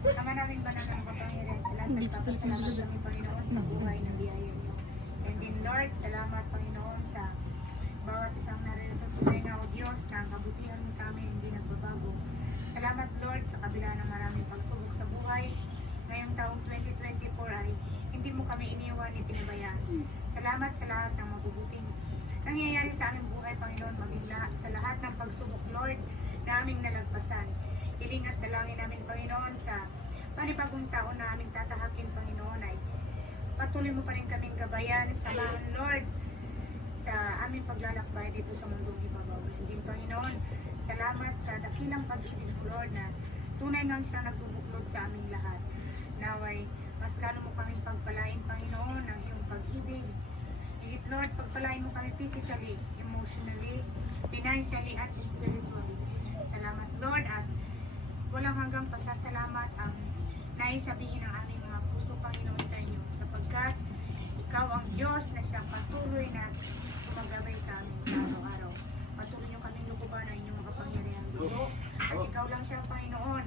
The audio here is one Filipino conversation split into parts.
Ama namin ba naman kapangyarihan sa lahat, nagpapasalamat kami, Panginoon, sa buhay na biyaya niyo. And then, Lord, salamat, Panginoon, sa bawat isang narito. Tunay nga, O Diyos, na ang kabutihan mo sa amin hindi nagbabago. Salamat, Lord, sa kabila ng maraming pagsubok sa buhay. Ngayong taong 2024 ay hindi mo kami iniwan ni pinabayaan. Salamat sa lahat ng mabubuting nangyayari sa aming buhay, Panginoon, maging sa lahat ng pagsubok, Lord, na aming nalagpasan. Hiling at dalangin namin, Panginoon, sa panibagong taon na aming tatahakin, Panginoon, ay patuloy mo pa rin kaming gabayan, samahan, Lord, sa aming paglalakbay dito sa mundong ibabaw. Hindi, Panginoon, salamat sa dakilang pag-ibig mo, Lord, na tunay ngang siya nagbubuklod sa aming lahat. Naway, mas lalo mo kaming pagpalain, Panginoon, ng iyong pag-ibig. Higit, Lord, pagpalain mo kami physically, emotionally, financially, at spiritually. Salamat, Lord, at walang hanggang pasasalamat ang naisabihin ng aming mga puso, Panginoon, sa inyo, sapagkat ikaw ang Diyos na siyang patuloy na tumagabay sa amin sa araw-araw. Patuloy niyo kaming lukuban ng inyong makapangyarihan, Lord. At ikaw lang siya, Panginoon,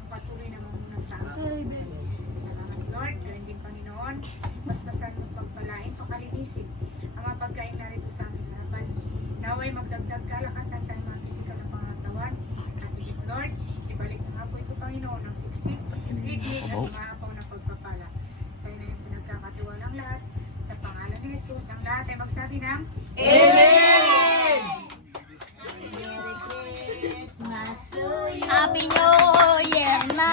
ang patuloy na mamuna sa amin. Salamat, Lord. Gawin din, Panginoon, basbasan mo pagpalain, pakalinisin ang mga pagkain narito sa aming laban. Naway magdagdag kalakasan sa aming mga pisikal na pangatawan. At higit, Lord, ibalik na nga po ito, Panginoon, ang siksik, liglig at umahapaw na pagpapala. Sa iyo na yung pinagkakatiwalang lahat. Sa pangalan ni Jesus, ang lahat ay magsabi ng Amen! Happy New Year na!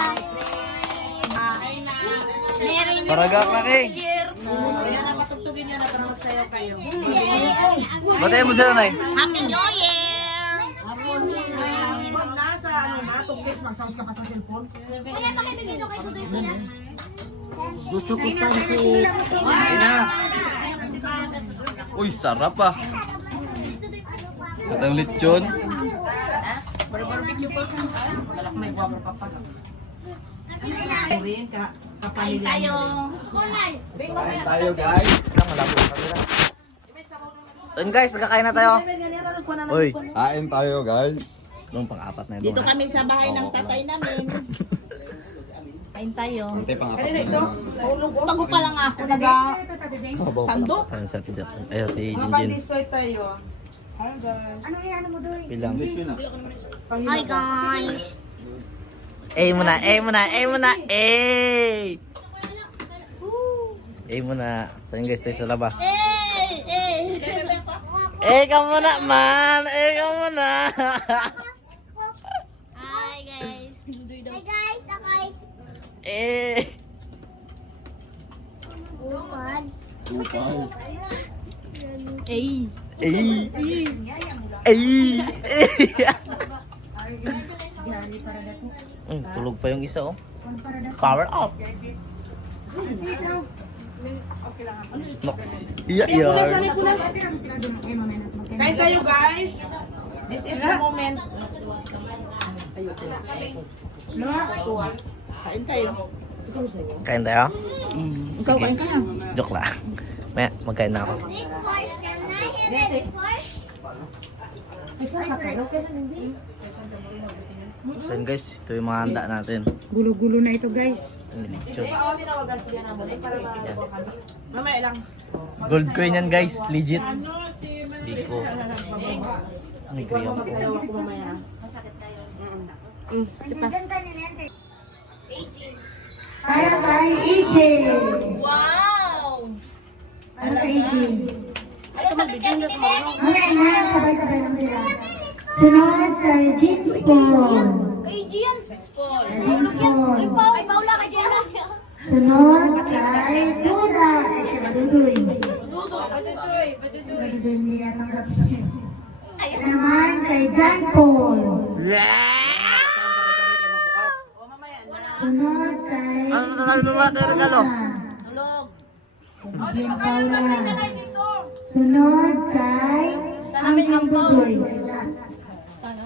Merry New Paragak na, King. Year! Ayan na, patugtugin nyo na para magsayaw kayo. Batay mo sila, Nay. Happy New Year! Hapon, nasa ano na, tuglis, magsawas ka pa sa cellphone. Wala pa kayo dito kay Sudoy ko yan. Gusto ko pa si... Ay na. Uy, sarap ah. Ito yung lechon. Barbecue po. Malak may guwamo pa pa. Kain tayo. Kain tayo, guys. Ayun guys, nagkakain na tayo. Uy, kain tayo guys. Nung pang-apat na ito. Dito kami sa bahay ng tatay namin. Kain tayo. Ante pang-apat na ito. Bago pa lang ako sandok. Ayun sa tiyan. Ayun, si Jinjin. Mapadisoy tayo. ano yan mo doon? Bilang. Hi guys! Eh muna, eh muna, eh muna, eh! Eh muna. So yun guys, tayo sa labas. Eh ka muna man! Eh ka muna! Hi guys! Hi guys! Guys! Eh! Hey! Eh! Eh! Tulog pa yung isa oh. Power up! Nox. Iya, iya. Kain tayo guys. This is the moment. Kain tayo. Kain tayo? Ikaw kain ka lang. Joke lang. Maya, magkain na ako. So yun guys, ito yung mga handa natin. Gulo-gulo na ito, guys. Lechon. Mamaya lang. Gold coin yan guys, legit. Biko. May kriyo ko. Sayaw ako mamaya. Para kay AJ. Wow! Para kay AJ. Magbigyan na Mamaya na, sabay-sabay lang sila. Sunod kay Disbon. Kay Gian! Disbon. Ay, Paula kay Gian! Sunod kay Duda. Duduy. Duduy, hindi natanggap siya. Naman kay John Paul. Sunod kay... Ano nasasabi mo mga tayo regalo? Tulog. Paula. Sunod kay... Ang Duduy.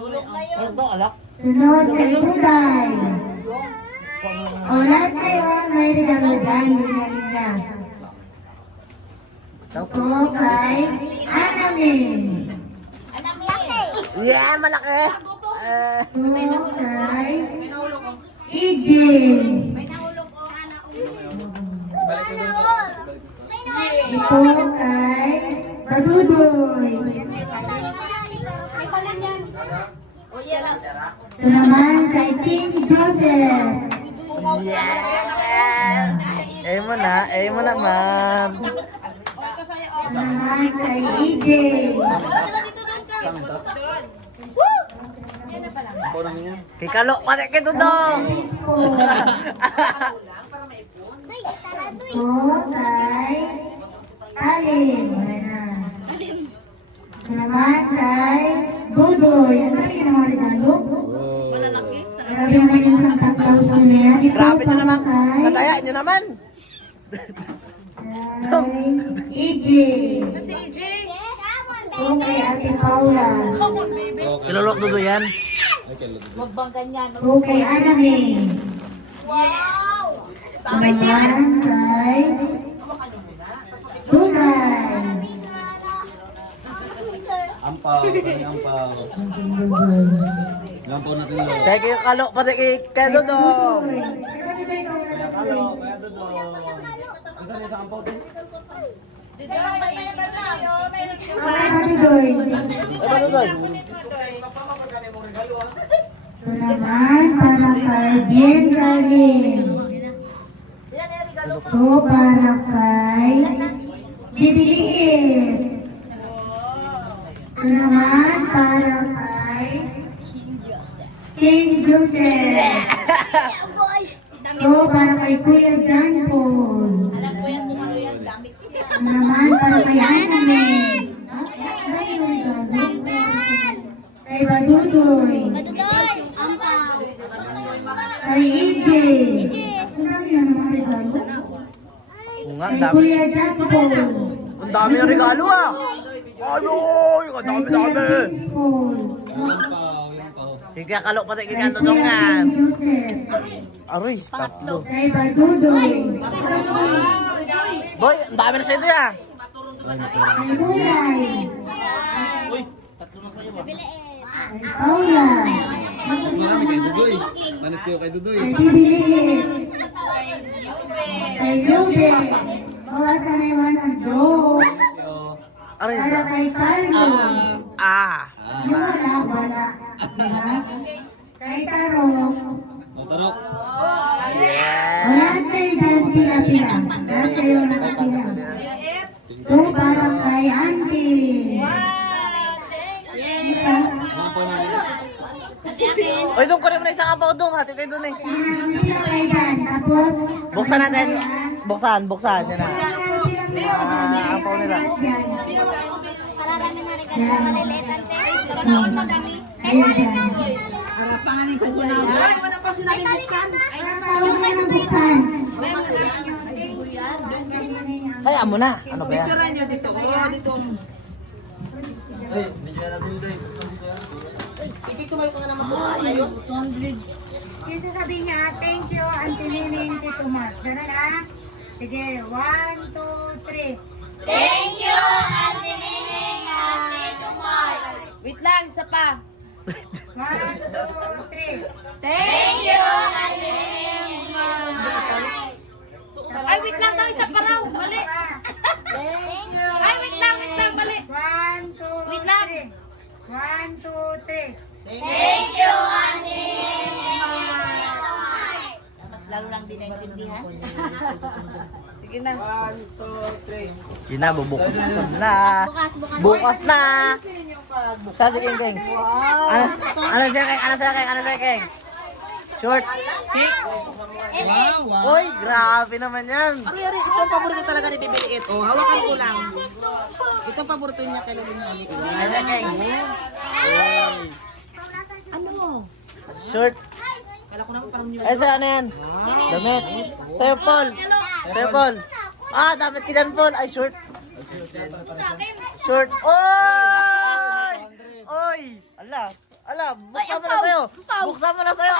Tulog na yun. Ano alak? Sunod kay Duday. O, lahat kayo may regalo dyan. Binigyan niya. Ito kay Anamin. Yeah, malaki! Ito kay EJ. EJ. May nahulog o ana Ito kay Badudoy. Ito naman kay King Joseph. Yeah! Eh mo naman. Ito naman kay EJ. Kay Kalo, pati kay Dudong. Ito kay Alin. Wala na. Ito naman kay Budoy. Ang dami naman regalo. malalaki sa Grabe naman yung Santa Claus na yan. Ito Grabe nyo para naman. kay Nataya nyo naman. EJ. si EJ. Ito kay Ate Paula. Kilolok Dudo yan. Ito kay Aname. Wow! Ito naman kay Tunay. Ampaw, saan yung ampaw? Gampaw natin yun. Kaya kay Kalo, pati kay Dudong. Kaya kalo, kaya dodo. Isa niya sa ampaw din. Ate Joy. Ay, ba Dudong? Ito naman para kay Bien Rallis. Ito para kay Bibiliit. Ito naman para kay King Joseph. Ito para kay Kuya John Paul. Ito naman para kay Aname. Kay Badudoy. Madudoy! Ampaw! Kay EJ. Ang dami na naman regalo. Oo nga, ang Kay dami. Kuya John Paul. Ang dami ng regalo ah. Ay, ang dami. Paul. Yung ampaw, yung ampaw. Kaya Kalo, pati Kay kay Dudong Kuya yan. Joseph. Aroy, tatlo. Kay Badudoy. Boy, ang dami na sa ito ah. Kay Gulay. Kabiliit! Kay Paula. Mas marami kay Dudoy. Manis kayo kay Dudoy. Kay Bibiliit. Kay Lube. Bawasan na yung ang joke. Aroy, Para kay Carlo. ah. Yung wala. Diba? Kay Taro. Matarok. Yeah. Wala kayo dahil pila-pila. Wala kayo nakapila. Ito para kay Auntie. Ano po namin? Oy, doon ko rin mo na isang apaw doon. Hati kayo doon eh. Pila kayo dyan. Tapos, Buksan natin. Buksan. Yan na. Apaw nila. Para kami na rin sa maliliit ante. Ganoon madami. May talis na. May talis na. Yung may tutoy na. Kaya mo na. Ano ba yan? Ay, medyo na Dudoy. Kasi sabihin niya, thank you, Auntie Nining, Tito Mark. Ganun ah. Sige, 1, 2, 3. Thank you, Ate Nining, Ate Tumay. Wait lang, isa pa. 1, 2, 3. Thank you, Ate Nining, Tumay. Ay, wait lang daw, isa pa raw. Mali. Thank you. Ay, wait lang, mali. 1, 2, Wait lang. 3. 1, 2, 3. Thank you, Ate Nining, Tumay. Lalo lang din naintindihan. Sige na. 1, 2, 3. Yun na, bubukas na. Bukas na. Sa si King King. Ano siya King? Ano siya King? Short. Uy, grabe naman yan. Ari, ito ang paborito talaga ni Bibiliit. Oh, hawakan ko lang. Ito ang paborito niya kay Lulungali. Ano siya King? Ano? Short. Kala ko naman parang niyo. Ay, sa ano yan? Damit. Sa'yo, Paul. Sa'yo, Paul. Ah, damit ka dyan, Paul. Ay, short. Short. Oy! Oy! Ala, buksan mo na sa'yo. Buksan mo na sa'yo.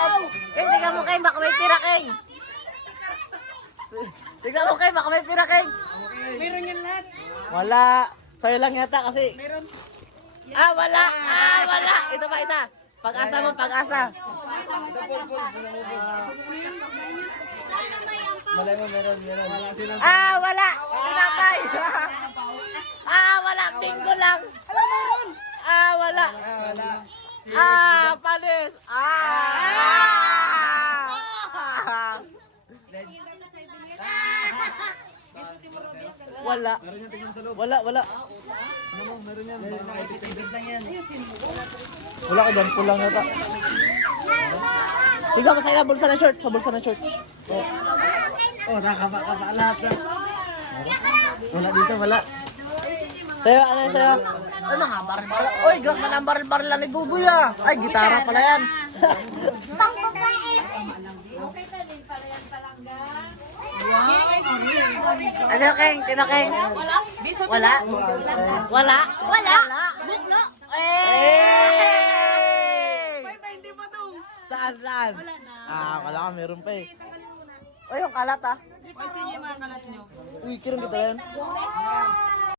King, tingnan mo, King. Baka may pira, King. Tingnan mo, King. Baka may pira, King. Meron yan lahat. Wala. Sa'yo lang yata kasi. Meron. Wala. Ito pa isa. Pag-asa mo, pag-asa. Malay mo, meron. Wala silang... Ah, wala! Tinapay! Ah, wala! Bingo lang! Ah, wala! Wala. Ah, panis! Ah! Wala. Meron yan, tingnan sa loob. Wala. Ano mo, meron yan. Nakakipit lang yan. Wala ka dyan, kulang nata. Tingnan mo sa bulsa ng short. Sa bulsa ng short. Oh, nakakapa lahat na. Wala dito, wala. Sa'yo, ano yun sa'yo? Ano nga, baril-baril? Uy, ganda ng baril-baril lang ni Guguy ah. Ay, gitara pala yan. Pang babae. Ano, Keng? Tinakeng? Wala. Wala? Wala. Buklo. Eh! Saan? Ah, wala ka, meron pa eh. Ay, yung kalat ah. Sige, mga kalat nyo. Uy, kirang kita yan.